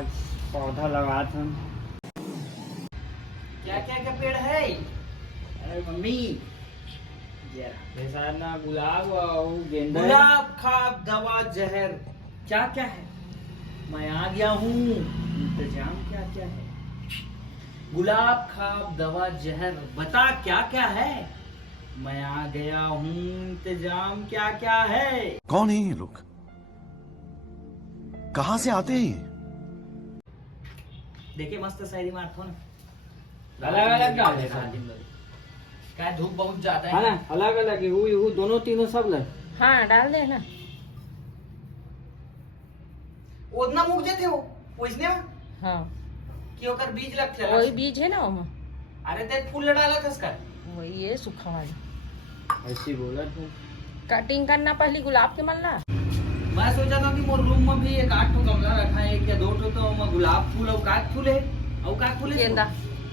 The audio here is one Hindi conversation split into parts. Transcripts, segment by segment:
आज पौधा लगा था। क्या क्या क्या पेड़ है? अरे मम्मी जरा ना गुलाब और गेंदा। गुलाब खाब दवा जहर क्या क्या है? मैं आ गया हूँ। इंतजाम क्या क्या है? गुलाब खाब दवा जहर बता क्या क्या है? मैं आ गया हूँ। इंतजाम क्या क्या है? कौन है ये लोग? कहाँ से आते हैं ये? देखिए मस्त शायरी मारता हूँ ना। अलग अलग डाल दे क्या धूप बहुत ज्यादा है है ना, अलग अलग यू दोनों तीनों सब लग। हाँ डाल दे ना। उतना मुक जाते हो इसने हाँ कि ओकर बीज लगते वही बीज है ना वो। अरे ते फूल डाला था उसका। वही है सूखा वाला। ऐसी बोला तू। कटिंग करना पहले गुलाब के मल्ला। मैं सोचा था कि मोर रूम में भी एक 8 ठो गमला रखा है, एक या 2 ठो तो मैं गुलाब फूल और काट फूल है और काट फूल है गेंदा।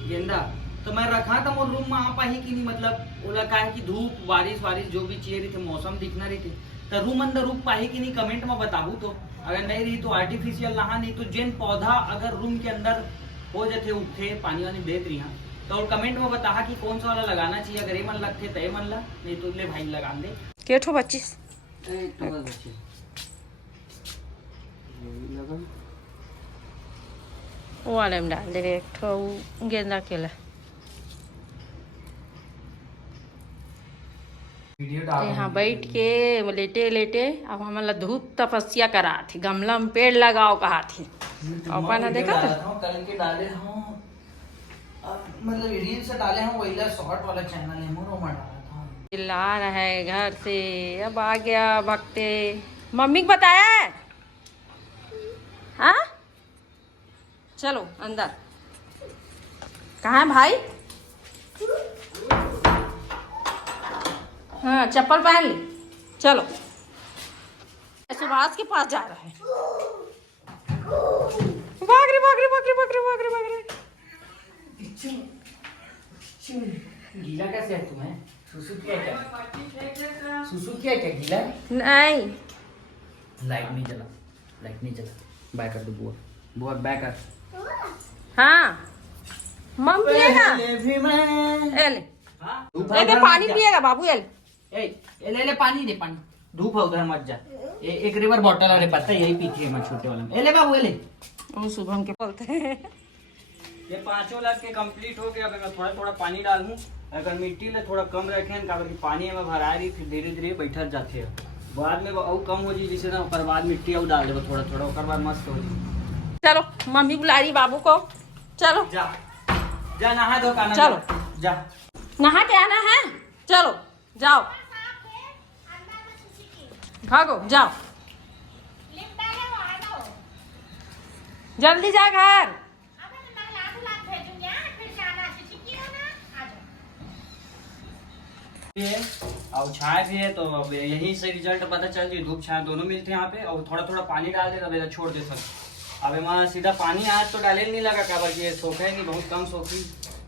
गेंदा तो मैं रखा था मोर रूम में आ पाही कि नहीं, मतलब ओला का है कि धूप बारिश वारिश जो भी चाहिए रही थे मौसम दिखना रही थी तो रूम अंदर रुक पाही कि नहीं कमेंट में बताबू। तो अगर नहीं रही तो आर्टिफिशियल नहा, नहीं तो जेन पौधा अगर रूम के अंदर हो जाते उठे पानी वानी देत रही तो कमेंट में बता कि कौन सा वाला लगाना चाहिए। अगर ये मन लगते तो ये मन ला, नहीं तो ले भाई लगा दे। केठो 25 वो वाले में डाल दे एक ठो गेंदा केला। यहाँ बैठ के लेटे लेटे अब हमारा धूप तपस्या करा थी, गमला में पेड़ लगाओ कहा थी। अपना देखा था कल के डाले हूँ, मतलब रील से डाले हैं वही शॉर्ट वाला चैनल है मोरो में डाला था। चिल्ला रहा है घर से, अब आ गया भगते। मम्मी को बताया है? हाँ चलो अंदर। कहाँ है भाई? हाँ चप्पल पहन ली, चलो। सुभाष के पास जा रहा है। भाग रे भाग रे भाग रे भाग रे भाग रे भाग रे। गीला कैसे है तुम्हें? सुसु किया क्या? सुसु किया क्या गीला? नहीं लाइट नहीं जला बैक कर दो बुआ बुआ बैक कर। हाँ मम पिएगा। भी मैं ए ले ए दे पानी पिएगा बाबू। ले ले पानी दे, पानी धूप है उधर मत जा। एक रिवर बॉटल अरे पता यही पीती है मैं छोटे वाला में। ले बाबू ले। वो शुभम के बोलते हैं। ये 5 लग के कंप्लीट हो गया। अब मैं थोड़ा थोड़ा पानी डालूं, अगर मिट्टी ले थोड़ा कम रखें क्योंकि पानी में भरा रही फिर धीरे धीरे बैठत जाते हैं। बाद में और कम हो जी जिसे ना ऊपर बाद मिट्टी और डाल देबो थोड़ा थोड़ा, ओकर बाद मस्त हो जी। चलो मम्मी बुला रही बाबू को, चलो जा जा नहा धो काना चलो जा नहा के आना है। चलो जाओ भागो जाओ जल्दी जा घर। और छाया भी है तो अब यही से रिजल्ट पता चल जी। धूप छाया दोनों मिलते हैं यहाँ पे। और थोड़ा थोड़ा पानी डाल दे तब छोड़ दे सर। अब वहाँ सीधा पानी आज तो डाले नहीं लगा क्या बल्कि ये सोखे नहीं, बहुत कम सोखी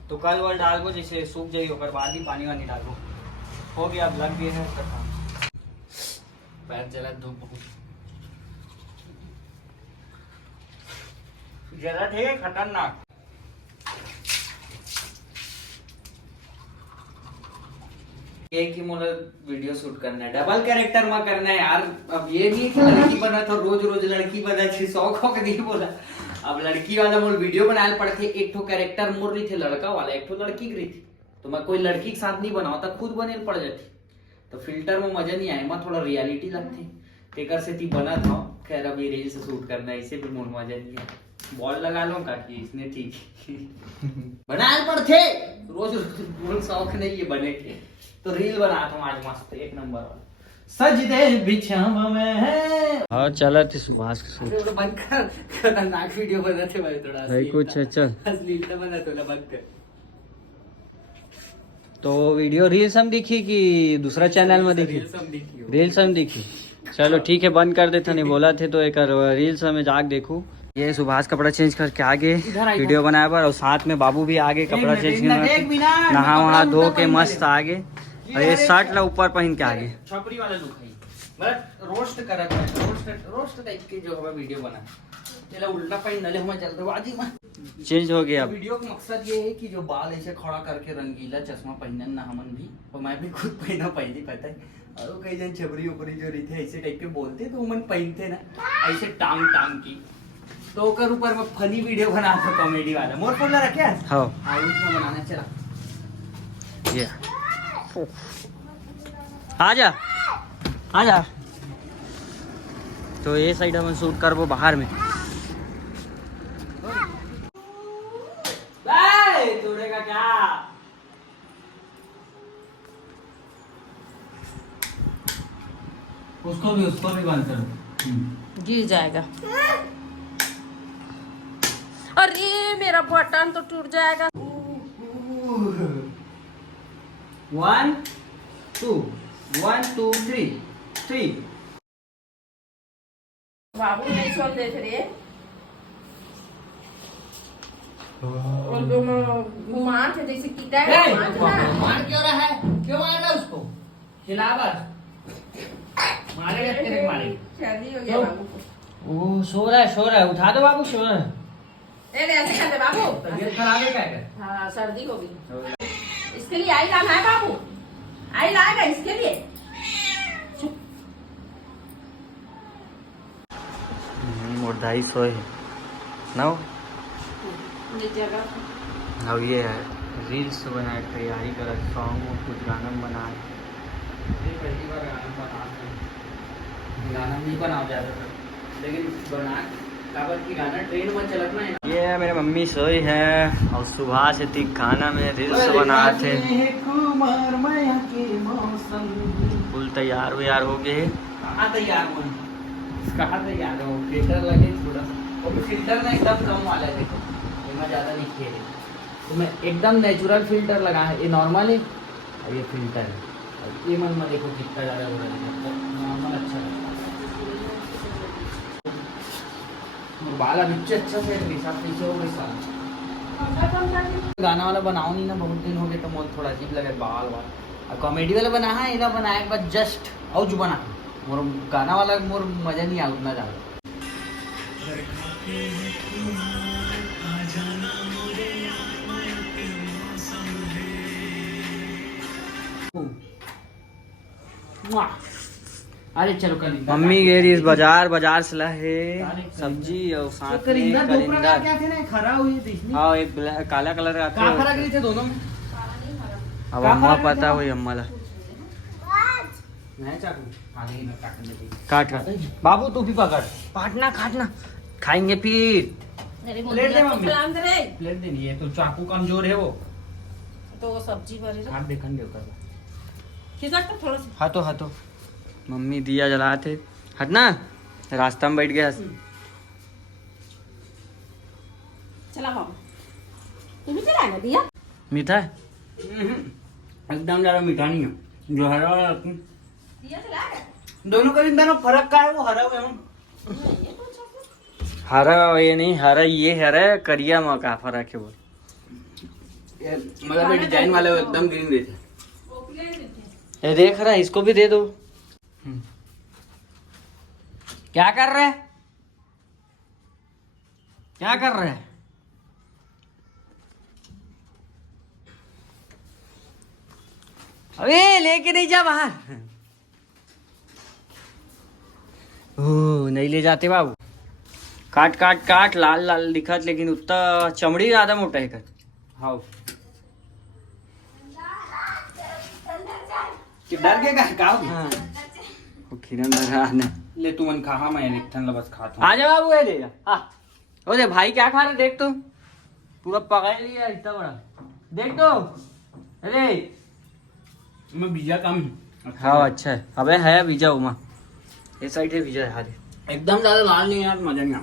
तो कल वल डाल दो जिसे सूख जाइए और बाद ही पानी वानी डाल दो। हो गया अब लग गया है उसका काम। पैर जला धूप बहुत जरूरत है खतरनाक। ये कि मुझे वीडियो शूट करना है, डबल कैरेक्टर में करना है यार। अब ये नहीं कि लड़की बना तो रोज रोज लड़की बना थी, शौक हो के नहीं बोला। अब लड़की वाला मोल वीडियो बनाए पड़ते। एक ठो कैरेक्टर मोर रही थे लड़का वाला, एक ठो लड़की की रही थी तो मैं कोई लड़की के साथ नहीं बनाता, खुद बने पड़ जाती तो फिल्टर में मजा नहीं आए, मैं थोड़ा रियलिटी लगती तेकर से ती बना था। खैर अब ये रील से शूट करना है, इसे भी मोर मजा नहीं है। बॉल लगा लो काकी इसने ठीक बनाए पड़ते रोज रोज शौक नहीं है बने के तो रील बनाता हूँ आज मस्त एक नंबर वाला। सज दे बिछावा में। हाँ चला थे सुभाष के साथ। बंद कर, खतरनाक वीडियो बनाते भाई थोड़ा भाई कुछ चल अश्लीलता बना तो बंद कर। तो वीडियो रील्स हम दिखी कि दूसरा चैनल में दिखी? रील्स हम दिखी। चलो ठीक है बंद कर देता, नहीं बोला थे तो एक रील्स में जाके देखूं। ये सुभाष कपड़ा चेंज करके आगे वीडियो बनाया पर और साथ में बाबू भी आगे कपड़ा चेंज नहा वहा धो के मस्त आगे और ये शर्ट ला ऊपर पहन के आगे छपरी वाला लुक है, मतलब रोस्ट करत है, रोस्ट टाइप की जो हमें वीडियो बना चला उल्टा पहन ले हम जल्दबाजी में। चेंज हो गया अब। वीडियो का मकसद ये है कि जो बाल ऐसे खड़ा करके रंगीला चश्मा पहनन ना हमन भी, और मैं भी खुद पहना पहली पता है, और कई जन छबरी उपरी जो रहते ऐसे टाइप के बोलते तो मन पहनते ना ऐसे टांग टांग की, तो ओकर ऊपर में फनी वीडियो बना था कॉमेडी वाला। मोर फोल्डर रखे हैं हाँ उसमें बनाना। चला ये आजा आजा। तो ये साइड हम शूट करबो बाहर में। तोड़ेगा क्या? उसको भी बंद करो, गिर जाएगा। अरे मेरा बटन तो टूट जाएगा। 1 2 1 2 3 बाबू नहीं छोड़ दे रे। और घुमा थे जैसे कीटा है मार क्यों रहा है? क्यों मार रहा है उसको? खिलावर मारेगा तेरे मारेगा। सर्दी हो गया बाबू को। वो सो रहा है, उठा दो बाबू, सो रहा है। ले ऐसे कर दे बाबू। तबीयत खराब है क्या है? हाँ सर्दी हो गई। इसके लिए आई लाना है बाबू, आई लाएगा इसके लिए। मोरधाई सोए ना ये जगह अब ये है रील्स बनाए, तैयारी कर सॉन्ग कुछ गाना बनाए। पहली बार गाना नहीं बनाओ ज़्यादातर, लेकिन बना काबर की गाना ट्रेन में चलना है। ये मेरे मम्मी सोई है और सुबह से थी खाना में रील्स बनाए थे। कुमार माया के मौसम फुल तैयार व्यार हो गए। कहाँ तैयार हो? कहाँ तैयार हो? फिल्टर लगे थोड़ा, वो भी फिल्टर ना एकदम कम वाला है। देखो मैं ज़्यादा नहीं खेले, तो मैं एकदम नेचुरल फिल्टर लगा है। ये नॉर्मल है और ये फिल्टर है। और ये मन में देखो कितना ज़्यादा हो रहा है, नॉर्मल अच्छा लगता है। बाल अभी अच्छा से हिसाब पीछे हो गए साल। गाना वाला बनाओ नहीं ना, बहुत दिन हो गए, तो मोर थोड़ा अजीब लगे बाल वाल। और कॉमेडी वाला बना है, इधर बनाया एक बार जस्ट और जो बना मोर गाना वाला मोर मजा नहीं आ उतना ज़्यादा। अरे चलो कलिंदर। मम्मी गई रही इस बाजार से लाए सब्जी और साथ में कलिंदर। क्या थे ना खरा हुई दिखनी। हाँ एक काला कलर का कहाँ फर्क नहीं थे दोनों में? अब अम्मा पता हुई अम्मा ला नहीं चाकू आगे में काटने की। काट बाबू तू भी पकड़, काटना खाएंगे फिर। प्लेट दे मम्मी। सलाम दे रे। प्लेट देनी है तो चाकू कमजोर है वो। तो वो सब्जी भरी हाथ देखन दे उतर। खिसक तो थोड़ा सा। हाथों मम्मी दिया जलाए थे। हटना, रास्ता में बैठ गया। चला बाबू, तू भी चलाएगा दिया? मीठा है? एकदम ज्यादा मीठा नहीं है जो हरा वाला है। दिया चलाएगा? दोनों कलिंदर में फर्क का है? वो हरा हुआ है ये तो अच्छा। हरा ये नहीं, हरा ये हरा करिया में का फर्क है वो। मतलब डिजाइन वाले एकदम ग्रीन देते। ये देख रहा है, इसको भी दे दो। क्या कर रहे हैं? क्या कर रहे हैं? अबे लेके नहीं जा बाहर। ओह नहीं ले जाते बाबू। काट लाल दिखत, लेकिन उतना चमड़ी ज्यादा मोटा है कर। हाँ कि डर के का हाँ वो खिरन लगा ने। ले तू मन खा। मैं एक ठन बस खाता आ जा बाबू, ये ले जा। हाँ ओ दे भाई क्या खा रहे, देख तो पूरा पकाए लिया इतना बड़ा, देख तो। अरे मैं बीजा कम। हाँ अच्छा है। अबे है बीजा उमा, ये साइड है बीजा है। हारे एकदम ज्यादा लाल नहीं यार, मजा नहीं आ।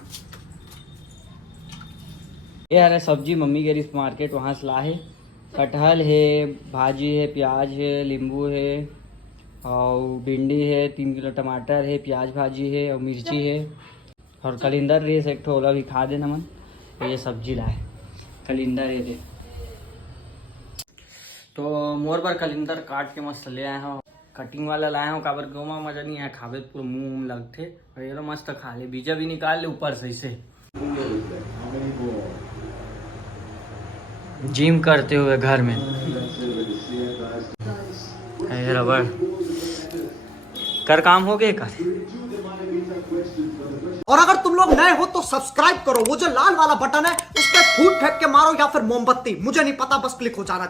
ये हरा सब्जी मम्मी के रिस मार्केट वहाँ से ला है। कटहल है, भाजी है, प्याज है, नींबू है और भिंडी है, 3 किलो टमाटर है, प्याज भाजी है और मिर्ची है और कलिंदर रेस एक ठोला भी खा देना मन। ये सब्जी लाए कलिंदर ये दे। तो मोर बार कलिंदर काट के मस्त ले आए हो। कटिंग वाला लाए हो काबर गेहूँ मजा नहीं है खावे, पूरा मुँह लगते। ये लो मस्त खा ले, बीजा भी निकाल ले ऊपर से इसे। जिम करते हुए घर में है रबड़ कर काम हो गए कर। और अगर तुम लोग नए हो तो सब्सक्राइब करो, वो जो लाल वाला बटन है उस पर फूट फेंक के मारो या फिर मोमबत्ती, मुझे नहीं पता, बस क्लिक हो जाना।